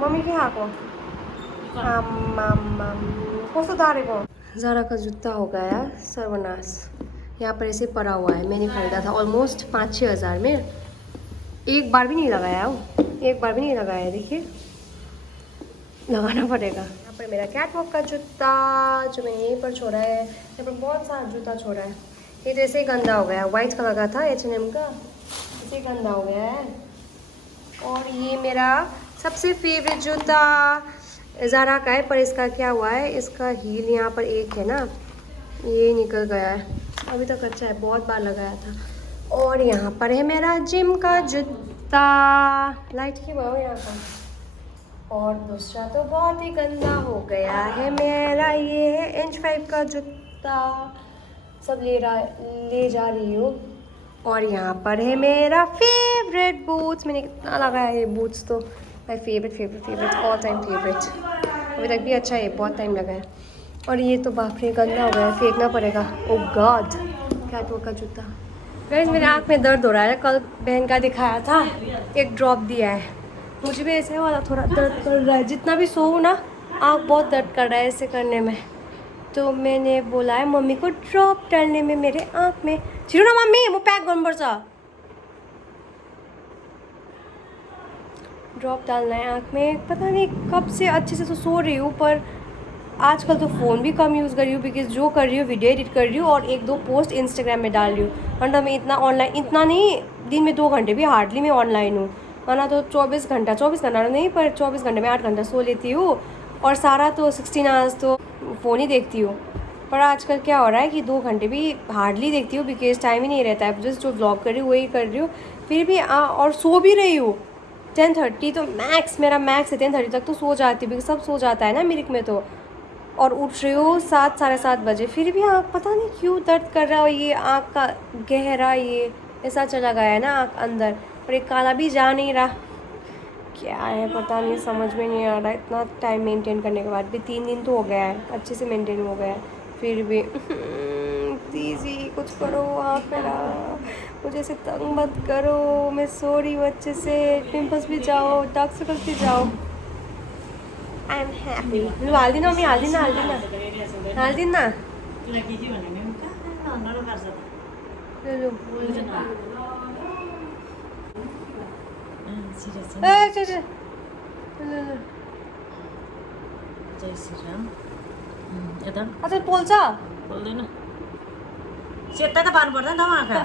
Mummy के खाएको कस्तो दारेको। ज़ारा का जूता हो गया सर्वनाश। यहाँ पर ऐसे पड़ा हुआ है। मैंने खरीदा था ऑलमोस्ट 5-6 हज़ार में। एक बार भी नहीं लगाया वो, एक बार भी नहीं लगाया। देखिए लगाना पड़ेगा। यहाँ पर मेरा कैटवॉक का जूता जो मैंने यहीं पर छोड़ा है। यहाँ पर बहुत सारा जूता छोड़ा है। ये तो ऐसे ही गंदा हो गया है। वाइट कलर का था H&M का, ऐसे ही गंदा हो गया है। और ये मेरा सबसे फेवरेट जूता ज़ारा का है, पर इसका क्या हुआ है, इसका हील यहाँ पर एक है ना, ये निकल गया है। अभी तक अच्छा है, बहुत बार लगाया था। और यहाँ पर है मेरा जिम का जूता, लाइट की वो यहाँ पर। और दूसरा तो बहुत ही गंदा हो गया है मेरा, ये है इंच 5 का जूता। सब ले जा रही हूँ। और यहाँ पर है मेरा फेवरेट बूट्स। मैंने कितना लगाया है ये बूट्स, तो my favourite all time favourite. अभी तक भी अच्छा है, बहुत टाइम लगा है। और ये तो बाप रे गंदा हो गया है, फेंकना पड़ेगा। ओह गॉड, कैटवॉक का जूता। गाइस मेरे आँख में दर्द हो रहा है। कल बहन का दिखाया था, एक ड्रॉप दिया है। मुझे भी ऐसे वाला थोड़ा दर्द कर रहा है। जितना भी सोऊं ना, आँख बहुत दर्द कर रहा है ऐसे करने में। तो मैंने बोला है मम्मी को ड्रॉप डालने में मेरे आँख में। छिटो ना मम्मी, म पैक गर्नुपर्छ। ड्रॉप डालना है आँख में। पता नहीं कब से अच्छे से तो सो रही हूँ, पर आजकल तो फ़ोन भी कम यूज़ कर रही हूँ, बिकॉज जो कर रही हूँ वीडियो एडिट कर रही हूँ और 1-2 पोस्ट इंस्टाग्राम में डाल रही हूँ। वरना मैं इतना ऑनलाइन, इतना नहीं, दिन में 2 घंटे भी हार्डली मैं ऑनलाइन हूँ। वरना तो 24 घंटा नहीं, पर 24 घंटे में 8 घंटा सो लेती हूँ। और सारा तो 16 आवर्स तो फ़ोन ही देखती हूँ। पर आजकल क्या हो रहा है कि 2 घंटे भी हार्डली देखती हूँ, बिकॉज टाइम ही नहीं रहता है। जस्ट जो व्लॉग कर रही हूँ वही कर रही हूँ। फिर भी और सो भी रही हूँ। 10:30 तो मेरा मैक्स है। 10:30 तक तो सो जाती हूँ, बिकॉज सब सो जाता है ना मिल्क में तो। और उठ रही हूँ 7-7:30 बजे। फिर भी आँख पता नहीं क्यों दर्द कर रहा हो। ये आँख का गहरा ये ऐसा चला गया है ना आँख अंदर, और एक काला भी जा नहीं रहा। क्या है पता नहीं, समझ में नहीं आ रहा। इतना टाइम मेंटेन करने के बाद भी 3 दिन तो हो गया है, अच्छे से मेंटेन हो गया है। फिर भी प्लीज़ ही कुछ करो आप मेरा, मुझे ऐसे तंग मत करो। मैं सो रही हूँ अच्छे से। पिंपल्स भी जाओ, डार्क सर्कल्स भी जाओ। I am happy. हाल्दिन मम्मी, हाल्दिन ना। जय श्रीराम। अच्छा पोल्छ बोल्दैन, सेता त पार्नु पर्दैन त आँखा।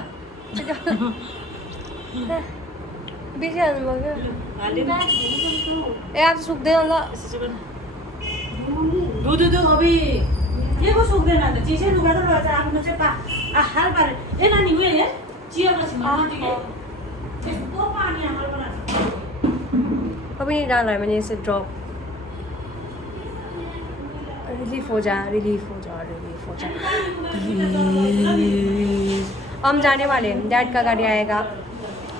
बेसी हाल्नुभयो क्या? ए आज सुक्दैन ल। दुधु अभी के को सुक्दैन त, चिसै लुगा त लगाएर आफ्नो चाहिँ आहार पारे। ए नानी उयो हेर, चियाको छिमा यस्तो पानी हाम्रो बनाएको। अभी नहीं डाल रहा है मैंने इसे ड्रॉप। रिलीफ हो जा प्लीज। हम जाने वाले हैं, डैड का गाड़ी आएगा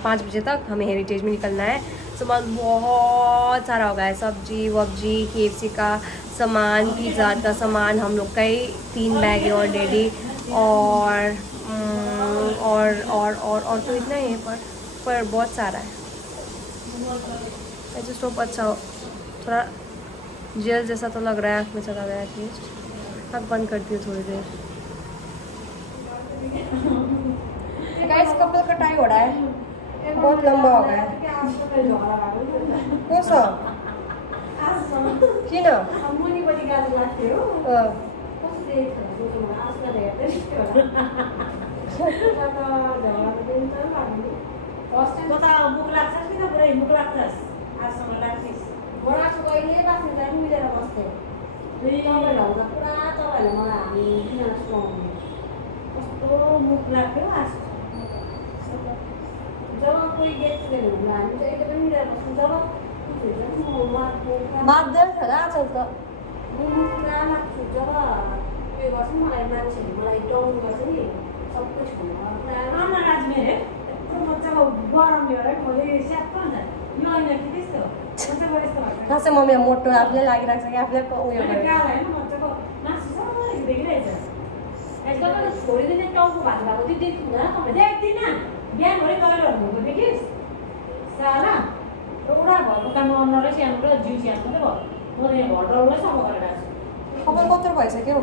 5 बजे तक। हमें हेरिटेज में निकलना है। सामान बहुत सारा हो गया है, सब्जी वब्जी, KFC का सामान, पिज़्ज़ा का सामान। हम लोग का ही 3 बैग है ऑलरेडी। और तो इतना ही है, पर बहुत सारा है। ऐसे स्टोव अच्छा हो, थोड़ा जेल जैसा तो लग रहा है, आँख में चला गया एटलीस्ट। अब बंद करती हूँ थोड़ी देर। गाइस कपल कटाई हो रहा है, बहुत लंबा हो गया है। कसो किन मुख लाग्छस् कि त पुरै मुख लाग्छस् आजसम्म लाग्छस्। बरासो कहिले बाँच्ने जानु मिलेर बस्थ्यो। तपाईँहरूलाई हुँदा पुरा तपाईँहरूले मलाई हामी किन सुहाउने कस्तो मुख लाग्यो आज। जब कोही गेट टुगेदर हुँदा हामी चाहिँ एकदमै मिलेर बस्छौँ। जब बाध्य छ आजकल त। म पुरा लाग्छु जब उयो गर्छ नि, मलाई मान्छेहरू मलाई डाउन गर्छ नि, सबै छुमा पुरा आमा राजमे रे यत्रो मजाको गरमले होला मैले स्याप हुन्छ यो अहिले के त्यस्तो मजाको यस्तो हुन्छ। खासै मम्मी मोटो आफूलाई लागिरहेको छ कि आफूलाई उयो क्या होइन मजाको मासु सबै देखिरहेछ। एकदमै छोडिदिने टाउको भएको चाहिँ देख्नु न तपाईँ। देख्दिनँ बिहान भरे गरेर हुनुको देखिस् साला एउटा घरको काममा अनुहारै स्याहार्नु र जिउ स्याहार्नु मात्रै भयो म त यहाँ घर डल्लै सफा गरेर आएको छु कपाल कत्रो भइसक्यो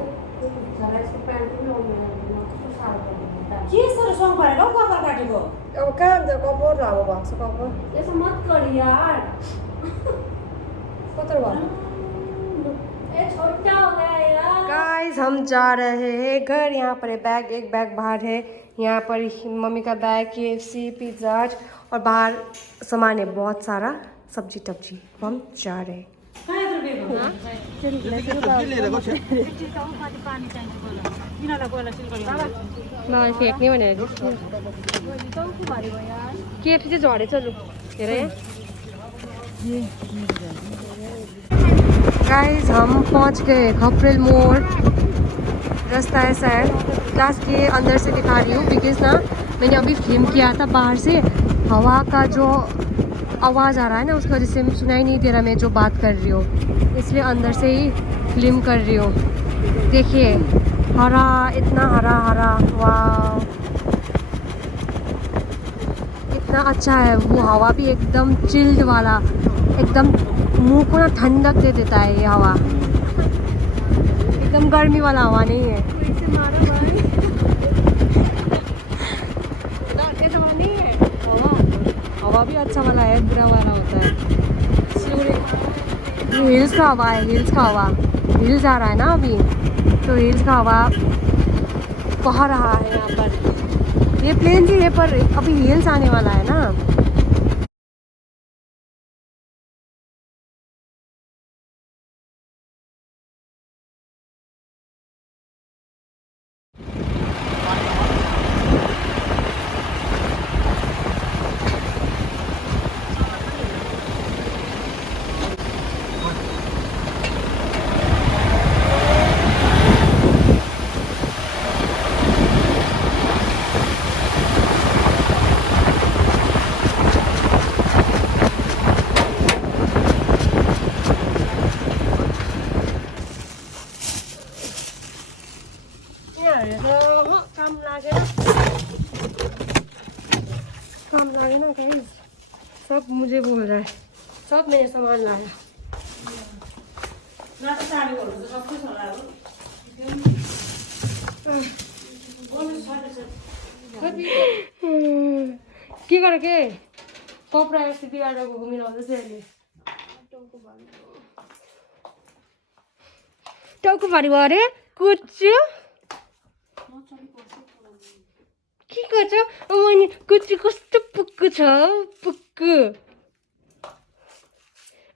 झन् यसको प्यान्ट पनि लाउनु कस्तो साह्रो पर्छ के यस्तो सङ पारेर हौ कपाल काटेको अब कहाँ अन्त कपाल लामो भएको छ कपाल यसो मत कर यार कत्रो भयो ए छोटा हो गया यार गाइस हम जा रहे हैं घर यहाँ पर बैग एक बैग बाहर है यहाँ पर मम्मी का बैग KFC पिज़्ज़ा और बाहर सामान है बहुत सारा सब्जी टब्जी हम जा रहे हैं कहाँ यत्रो बेग हो पानी चाहिन्छ यिनीहरूलाई गएर सिलगढी मलाई फेक्ने भनेर KFC चाहिँ झरेछ लु हेर गाइस हम पहुंच गए खपरेल मोड़ रास्ता ऐसा है क्लास के अंदर से दिखा रही हूँ बिकॉज ना मैंने अभी फिल्म किया था बाहर से हवा का जो आवाज़ आ रहा है ना उसकी वजह से सुनाई नहीं दे रहा मैं जो बात कर रही हूँ इसलिए अंदर से ही फिल्म कर रही हूँ देखिए हरा इतना हरा हरा वाह इतना अच्छा है वो हवा भी एकदम चिल्ड वाला एकदम मुंह को ना ठंडक दे देता है ये हवा एकदम गर्मी वाला हवा नहीं है ऐसा हवा नहीं है हवा भी अच्छा वाला है बुरा वाला होता है ये हिल्स का हवा है हिल्स का हवा हिल्स आ रहा है ना अभी तो हिल्स का हवा बह रहा है यहाँ पर ये प्लेन ही है पर अभी हिल्स आने वाला है ना काम लागे ना गाइस सब मुझे बोल रहा है सब मैंने सामान लाया रातो साडीहरू त सबै छ होला के गर के कपडा यस्तो बिगारेर गएको मिलाउँदैछ अहिले टाउको भारी भयो अरे कुच्चो के गर्छ अनि कुच्चो कस्तो पुक्कु छ पुक्कु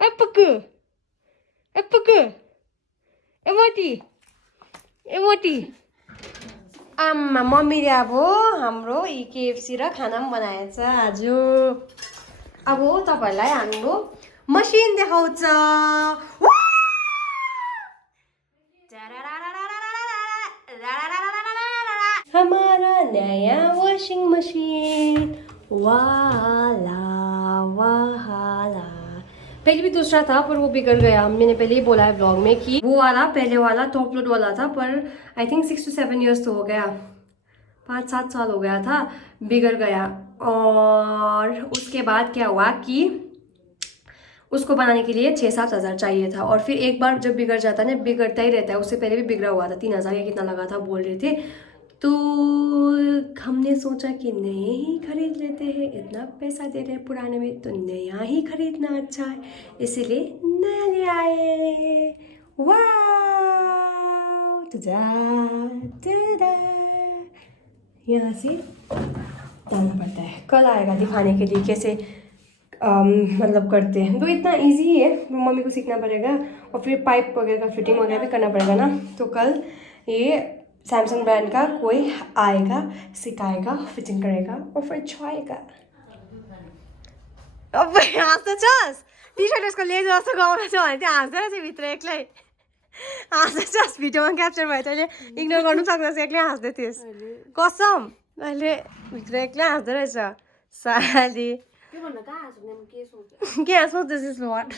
ए पुक्कु ए पुक्कु ए मोटी आमा मम्मीले अब हाम्रो KFC र खाना पनि बनाएछ आज अब तपाईहरुलाई हाम्रो मसिन देखाउँछ हमारा नया वॉशिंग मशीन वाला वाला पहले भी दूसरा था पर वो बिगड़ गया मैंने पहले ही बोला है ब्लॉग में कि वो वाला पहले वाला टॉप लोड वाला था पर आई थिंक 6 to 7 years तो हो गया 5-7 साल हो गया था बिगड़ गया और उसके बाद क्या हुआ कि उसको बनाने के लिए 6-7 हज़ार चाहिए था और फिर एक बार जब बिगड़ जाता है ना बिगड़ता ही रहता है उससे पहले भी बिगड़ा हुआ था 3,000 या कितना लगा था बोल रहे थे तो हमने सोचा कि नए ही खरीद लेते हैं इतना पैसा दे रहे हैं पुराने में तो नया ही खरीदना अच्छा है इसीलिए नया ले आए वाह यहाँ से डालना पड़ता है कल आएगा दिखाने के लिए कैसे मतलब करते हैं तो इतना इजी है मम्मी को सीखना पड़ेगा और फिर पाइप वगैरह का फिटिंग वगैरह भी करना पड़ेगा ना तो कल ये सैमसंग ब्रांड का कोई आएगा सिखाएगा फिटिंग करेगा और फिर छुआएगा अब हाँस्दैछस् टी सर्ट यसको लेज जस्तो गाउनु छ भने चाहिँ हाँस्दै रहेछ भित्र एक्लै हाँस्दैछस् भिडियोमा क्याप्चर भयो तैँले इग्नोर गर्नु सक्दैछ एक्लै हाँस्दै थिएस् कसम अहिले भित्र एक्लै हाँस्दै रहेछ साली के सोच्दैछस् what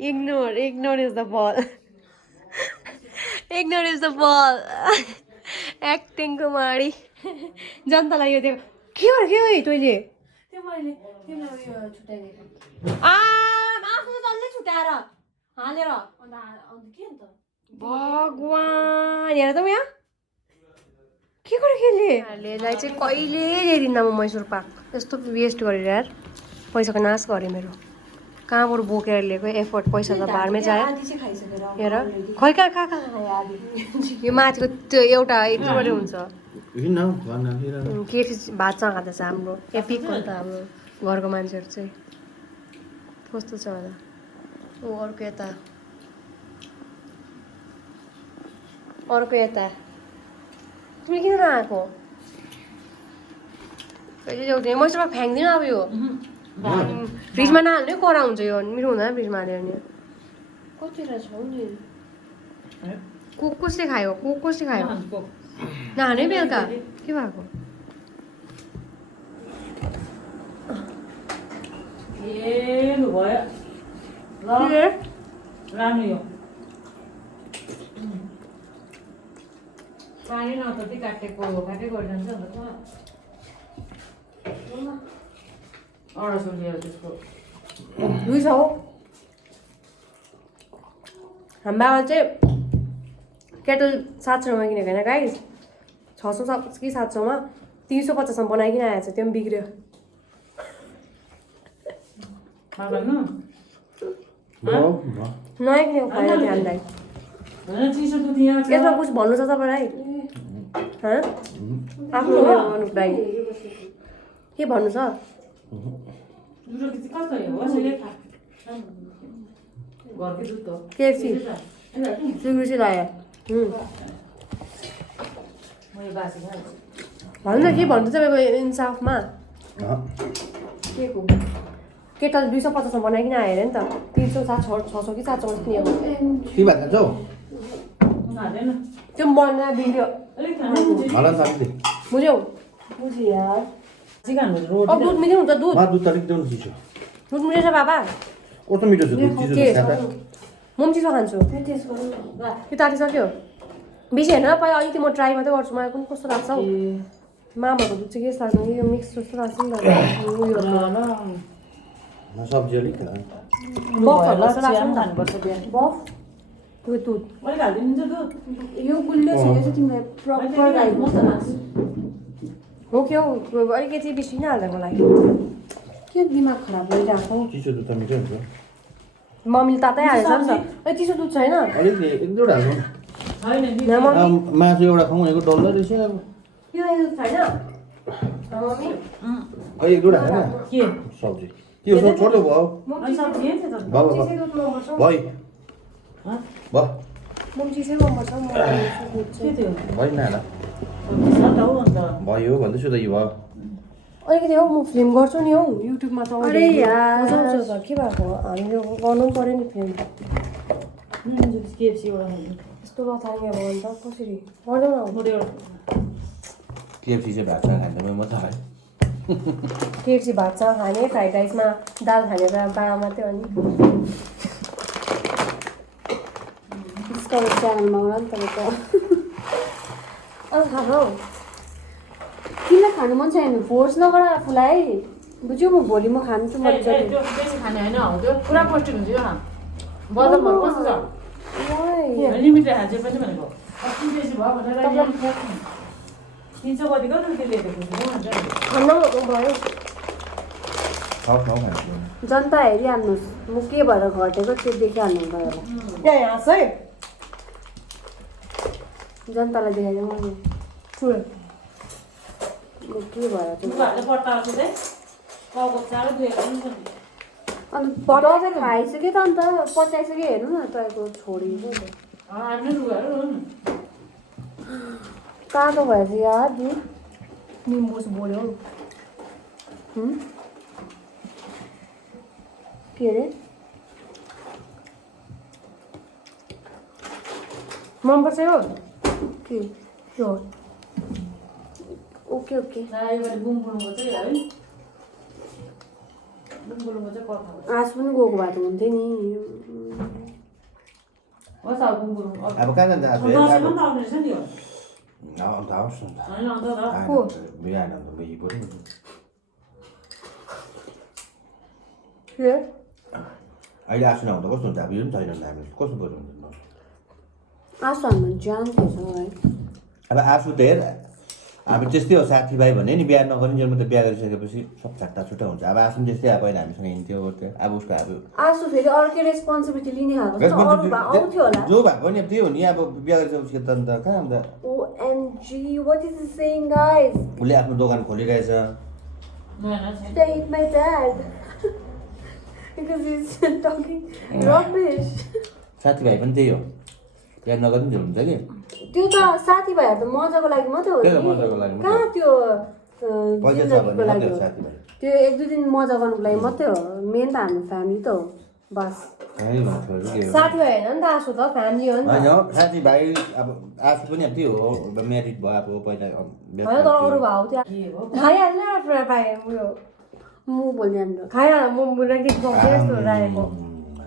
ignore is the ball ignore is the ball एक्टिङको माडी जनतालाई यो दिएको के हो तैँले त्यो मैले तिमीलाई उयो छुट्याइदिएको आफ्नो डल्लै छुट्याएर हालेर अन्त के अन्त भगवान हेर त यहाँ के गरेर खेल्ने यसलाई चाहिँ कहिले ल्याइदिन्न म मैसुर पाक यस्तो वेस्ट गरेर यार पैसाको नाश गरेँ मेरो कहाँबाट बोकेर लिएको एफोर्ट पैसा त बारमै जायो हेर खै कहाँ कहाँ कहाँ यो माथिको त्यो एउटा एक दुईवटै हुन्छ के भातसँग खाँदैछ हाम्रो एपिक हो त हाम्रो घरको मान्छेहरू चाहिँ कस्तो छ होला ऊ अर्को यता तिमी किन नआएको कहिले ल्याउँदैन मैसुर पाक फ्याँक्दिनँ अब यो फ्रिजमा नहाल्ने कडा हुन्छ यो मिठो हुँदैन फ्रिजमा हाल्यो भने कति रहेछ हौ नि कसले खायो नहाल्ने बेलुका के भएको ए लु भयो ल राम्रो यो पानी नतति काटेको गरिदिन्छ अन्त 250 लिएर त्यसको 200 हो हाम्रो बाबा चाहिँ केटल 700 मा किनेको होइन गाइस 600 कि 700 मा 350 मा बनाइकिन आएछ त्यो पनि बिग्रियो नयाँ किनेको फाइदा थियो हामीलाई यसमा कुछ भन्नु छ तपाईँलाई आफ्नो गर्नुको लागि के भन्नु छ केएफसी सुग्रुसी लाग्यो भन्नु न के भन्नु तपाईँको इन्साफमा के को केटल 250 मा बनाइकिन आयो अरे नि त 360 कि 700 किनेको के भन्छ हौ त्यो बन्ना बिग्रियो बुझ्यौ बुझी यार अब दुध मिठो हुन्छ दुध दुध त एकदम चिसो दुध मिठो छ बाबा कस्तो मिठो छ दुध चिसो के खाँदा म पनि चिसो खान्छु त्यो टेस्ट गर्नु न त्यो तातिसक्यो बेसी होइन पहिला अलिकति म ट्राई मात्रै गर्छु मलाई पनि कस्तो लाग्छ हौ मामाको दुध चाहिँ के लाग्छ यो मिक्स जस्तो लाग्छ नि त उयो सब्जी अलिक बफहरू जस्तो लाग्छ नि त बफ त्यो दुध यो गुलियो छ यो चाहिँ तिमीलाई प्रपर गाईको जस्तो लाग्छ हो के हौ अलिकति बेसी नै हाल्दा मलाई के दिमाग खराब भइरहेको चिसो दुध त मिठो हुन्छ मम्मीले तातै हालेछ नि त ए चिसो दुध छैन अलिक एक दुईवटा हाल्नु मासु एउटा खाउँ भनेको डल्लै रहेछ अब यो दुध छैन मम्मी खै एक दुईवटा खाएन के सब्जी के हो छोटो भयो भयो भयो मम्मी चिसै मनपर्छ भयो न भयो भन्दैछु त यो भयो अलिकति हौ म फिल्म गर्छु नि हौ युट्युबमा त अरे यार मजाउँछ त के भएको हामीले गर्नु पनि पऱ्यो नि फिल्म यस्तो लथारिङ भयो भने त कसरी गर्दैन केएफसी चाहिँ भातसँग खाँदैन म त है केएफसी भातसँग खाने फ्राइड राइसमा दाल खाने त बाबा मात्रै हो नि डिस्कभर च्यानलमा होला नि तपाईँको अन्त खानु हौ तिमीलाई खानु मन छैन फोर्स नगर आफूलाई बुझ्यौ म भोलि म खानु छु मजाले खाने होइन हो त्यो पुरा पौष्टिक हुन्छ यो बजारमा कस्तो छ लिमिटेड हाजे पनि भनेको अस्ति बेसी भयो भनेर 300 कतिको रुपियाँ लिएको खानु भयो जनता हेरिहाल्नुहोस् म के भएर घटेको त्यो देखिहाल्नु भयो होला यहाँ हाँस है जनतालाई देखाइदिउँ मैले ठुलो म के भयो त्यो अन्त पटाउँदै खाइसक्यो त अन्त पचाइसक्यो हेर्नु न तपाईँको छोडी तातो भएछ यार दुध निम्बुस बोल्यो के अरे मनपर्छ यो के यो ओके ओके बुङबुङको चाहिँ है बुङबुङको चाहिँ कथा आज पनि गएको भए त हुन्थ्यो नि होस् अब बुङबुङ अब कहाँ जान्छ आज दसैँमा पनि त आउने रहेछ नि अन्त आओस् न होइन अन्त बिहान अन्त बिही पऱ्यो अहिले आसु नहुँदा कस्तो हुन्छ अब यो पनि छैन भने हामी कस्तो पऱ्यो हुन्छ आसु हाम्रो जान थिएछ है अब आफू त हेर अब त्यस्तै हो साथीभाइ भने नि बिहा नगरिन्जेल त बिहा गरिसकेपछि सब छाट्टा छुट्टा हुन्छ अब आफू पनि त्यस्तै अब पहिला हामीसँग हिँड्थ्यो ओर्थ्यो अब उसको अब आसु फेरि अर्कै रेस्पोन्सिबिलिटी लिने खालको छ, अरू भए आउँथ्यो होला। जो भएको पनि अब त्यही हो नि अब बिहा गरिसकेपछि त अन्त कहाँ अन्त OMG, what is he saying, guys? उसले आफ्नो दोकान खोलिरहेछ Stay with my dad. Because he's talking rubbish. साथीभाइ पनि त्यही हो बिहा नगरिन्जेल हुन्छ कि त्यो त साथीभाइहरू त मजाको लागि मात्रै हो त्यही त मजाको लागि नि। मात्रै। कहाँ त्यो पैसा छ जिन्दगीको भने लागि मात्रै हो हो। साथीभाइ त्यो एक दुई दिन मजा गर्नुको लागि मात्रै हो। मेन त हाम्रो फ्यामिली त हो बस। त्यही भन्छ के हो साथीभाइ होइन नि त आसु त फ्यामिली हो नि त होइन साथीभाइ अब आफू पनि अब त्यही हो म्यारिड भयो अब पहिला होइन तर अरू भाउ त्यो खाइहाल्ने आफ्नो पाएँ उयो म बोल्ने हाम्रो खाइहाल म रेडी पाउँछ यस्तो राखेको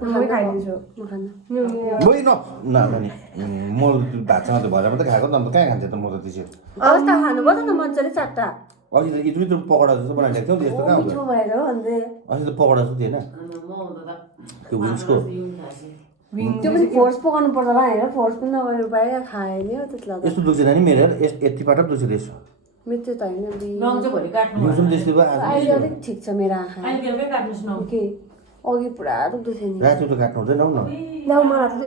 म खाइदिन्छु म खान्न। मै न नि म भातसँग त भएर मात्रै खाएको त अन्त कहाँ खान्छ त म त त्यसरी अवस्था खानुपर्छ त मजाले चारवटा अघि त इत्रु इत्रु पकौडा जस्तो बनाइदिएको थियौ नि यस्तो कहाँ हुन्छ मिठो भएर हो अन्त अस्ति त पकौडा जस्तो थिएन त्यो विन्सको त्यो पनि फोर्स पकाउनु पर्छ होला हेर फोर्स पनि नगर्नु पाए खाए नि हो त्यसलाई त यस्तो दुख्दैन नि मेरो यति पटक दुख्छ यसो मिठो त होइन रङ चाहिँ भोलि काट्नु दिउँसो पनि त्यस्तै भयो अहिले अलिक ठिक छ मेरो आँखा अहिले बेलुकै काट्नुहोस् न के अघि पुरा दुख्दै थियो नि राति त काट्नु हुँदैन हौ न ल मलाई